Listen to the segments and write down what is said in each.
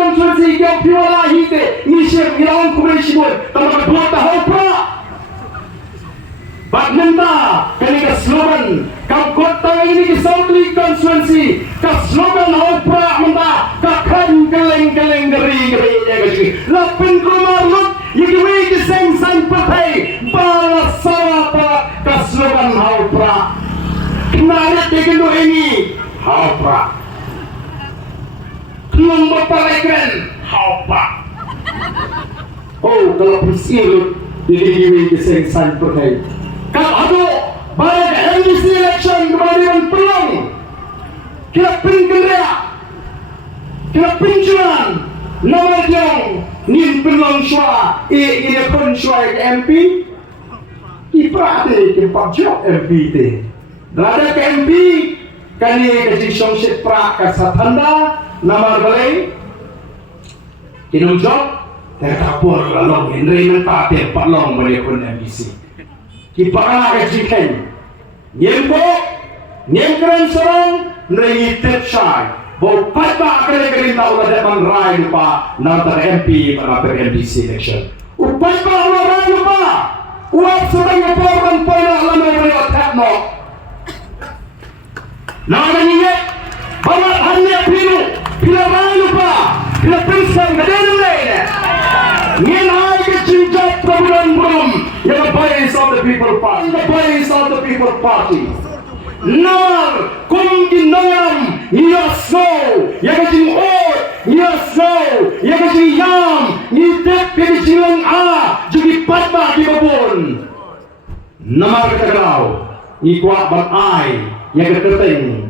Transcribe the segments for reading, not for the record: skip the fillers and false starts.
constituency kau piwala hite ni siap hilang kumai sibul tanpa dua tahun pra bak nenta kali ke slogan kau kota ini ke South League constituency ke slogan hopra menta ke kan keleng geri ya kasi lapin kumarut yikiwi ke seng san patai balas sawapa ke slogan hopra kemarin tekindo ini hopra nomor paling hopra oh kalau persirut yikiwi ke seng san patai kalau ada banyak MDC election kemarin peluang kita pingkirnya kita pincuan nama yang nin peluang syua ini pun syua MP iprate ke pajak MP te berada ke MP kani ke songsit pra ke satanda nama balai kinujok terkapur lalong ini mentate palong boleh pun MDC kipara kajikan nyembo nyengkran serang nreitet syai bo pata kere tahu ada man rai lupa nanti MP pada MDC election upai pa rai lupa uap serang laporan poin alam mereka tapno nama niye bawa hanya pilu pila rai lupa pila pensang kadang lain nyen hai ke cinta program belum yang bias of the people party the bias of the people party nar kum ginam yasno yang jing o yasno yang jing yam ni tep ke jilang a jadi patba di babon namar kagau ni kuat bat ai yang keteng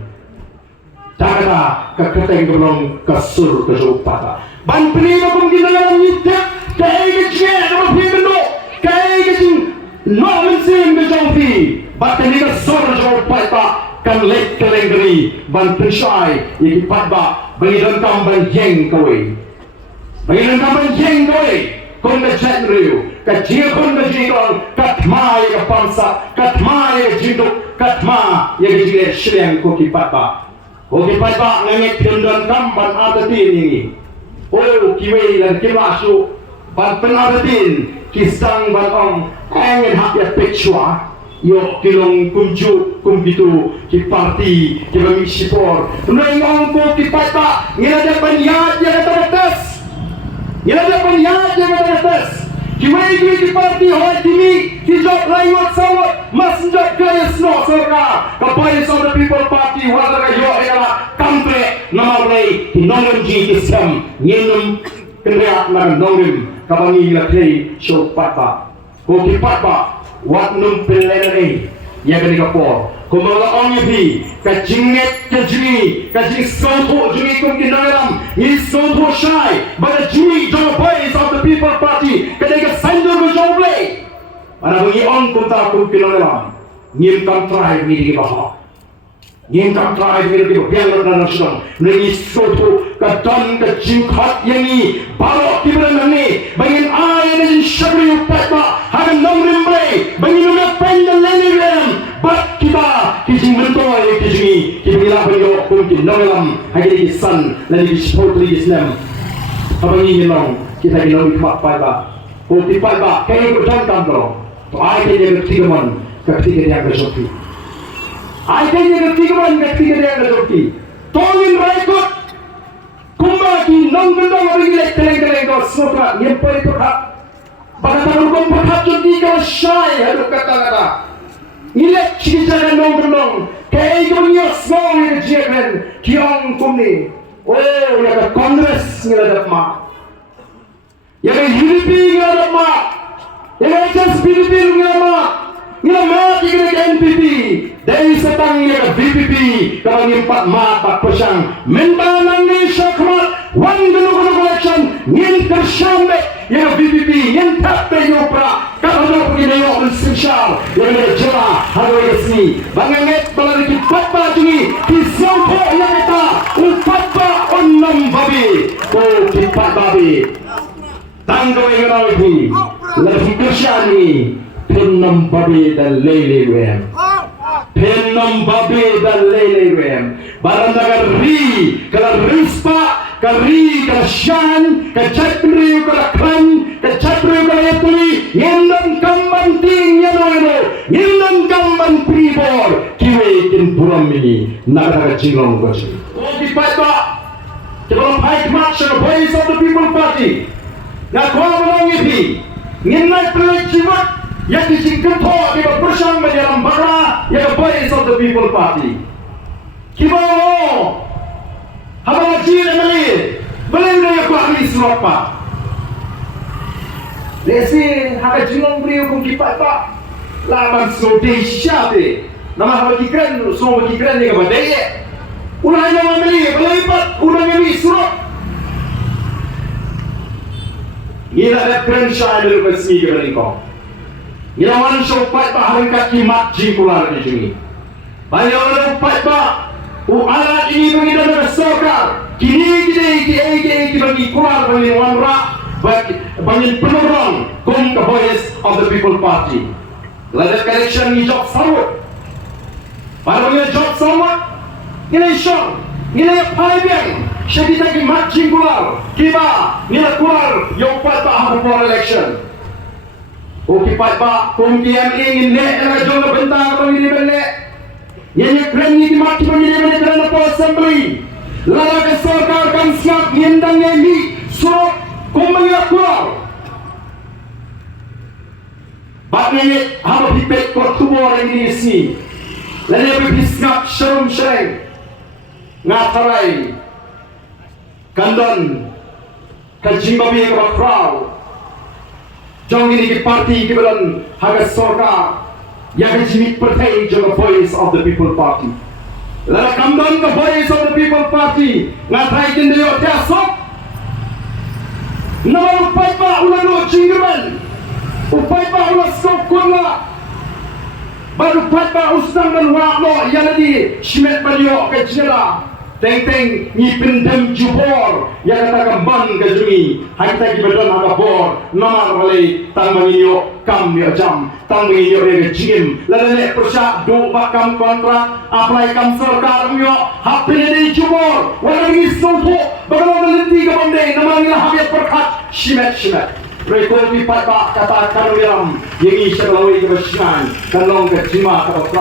Takata keketeng belum kesur kesupata. Ban penima kum ginam ni tep kaya kecil nama pimendo kaya kecil no mesin berjauhi bahkan jika sore jauh pada kan lek kelengeri ban pensai yang dipadba bagi rentang ban jeng kawai bagi rentang ban jeng kawai kon becet riu kecil kon becikon katma yang bangsa katma yang jinduk katma yang jile sering ko kipadba ngengek kendan kamban atati ini oh kiwei dan kilasu ban penaratin kisang batong engin hakya pecua yo kilong kumju kumbitu ki parti ki bagi sipor nengong ko ki pata ngada panyat ya kata tes ngada panyat ya kata tes ki wei ki parti hoy kimi ki jot laiwat sawat mas jot kaya sno soka kapai so the people party wala ka yo era kampe namalay ki nongem ji ki sam nyenum kenriak na nongem kabangi la play show papa ko ki papa wat num pelene ya gani kapor ko mala ongi bi ka jinget ka jini ka jing sonto jini kum ki nalam ni sonto shai but jini do boys of the people party ka de ka sandur go joble ana bangi on ko ta kum ki nalam ngim kam try ni di baha ngim kam try ni di biang na national ni sonto ka don ka jingkhat yangi baro kibran ni bangin ay ni shabri upatma hagan nomrim bre bangin na penda lenirem bat kita kijing mentoy kijing kibila banyo kunti nolam hagi san lagi sportly islam abangi nilong kita ginong ikmak paiba kunti paiba kay ko jan kamro to ay kay ni tigaman kakti kay ang sofi ay kay ni tigaman kakti kay ang sofi tolin raikot kumbaki nong bendong ringilek keleng ko sopra nyempoi ko kha bagata ko pathat jodi ko shai hadu kata ilek chijara nong bendong kay ko niya song ni jegen kiong kumni oh ya ka congress ngila ma ya ka UDP ngila ma ya ka HSPDP ngila ma ngila NPP dari setang ya ka VPP kalau ngimpat ma pak pesang mentanang ni syakmat wan gunu election ngin kersyambe ya ka VPP ngin tappe yopra kalau ada pergi nayok mensensyal yang ada jela haru yasni banganget balari ki patpa jungi ki saupo yang kata upatpa onnam babi ko ki patbabi tanggo yang rawi lafi kersyani pennam babi dan lele wem pennam babi dan lele wem barandaga ri kala rispa kari kasyan kachatri karakhan kachatri kalayatuli ngendam kambanting yanoino ngendam kamban pribor kiwe kin puram ini nagara jinglong gaji o dipai ba kebon fight march the voice of the people party na kwa bolong ipi nginai peleciwat yang disingkat di bersama dalam bara yang voice of the people party kibao haba jira mali boleh dia ku ahli surapa lesi haba jinglong brio ku kipat ba laban so de shabe nama haba kikran so kikran ni ka badai ulai nama mali boleh pat ulai ni surap ila ada kran shail ku smi ke ni ko ila wan so pat ba hangkat kimat jikular di sini banyak orang pat ba alat ini bagi dalam sokar kini bagi kular bagi wanra bagi penurun kum the voice of the people party ladat election ni job sarut para bagi job sama ini syok ini paybian syedita ki matching kular kiba nila kular yung patah for election ukipat ba kum kiam ingin ne era jong bentar bagi dibele Yang kerana mati menjadi dalam assembly, lalu sarkar kan siap ngendang ini suruh kumanya keluar. Bagainya harus dipet kortubo ini sini, lalu berbiskap syarum syareng, ngatarai, kandon, kajimbabi kebakrau, jong ini ke parti kebelan hagas sarkar. Yang jimit pertai juga voice of the people party. Lalu kamdan the voice of the people party ngatai kendeo tiasok. Nama upai pa ulan lo jinggeran. Upai pa ulan skokula. Baru upai pa usang dan waklo yang di shimet baliok ke jela. Teng-teng ngipindem jubor yang kata ban ke jumi. Hai kita gibadan aga bor. Nama wale tang manginyo kam ni jam. Tang manginyo rege jim. Lalu nek persyak do bakam kontrak apply kam sarkar myo hapine di jubor. Wala ngi sopo bagaimana lenti ke bande nama ngila habis perkat shimet. Rekor di pat kata kanuliam yang isya lawi ke bersian dan long ke jima ke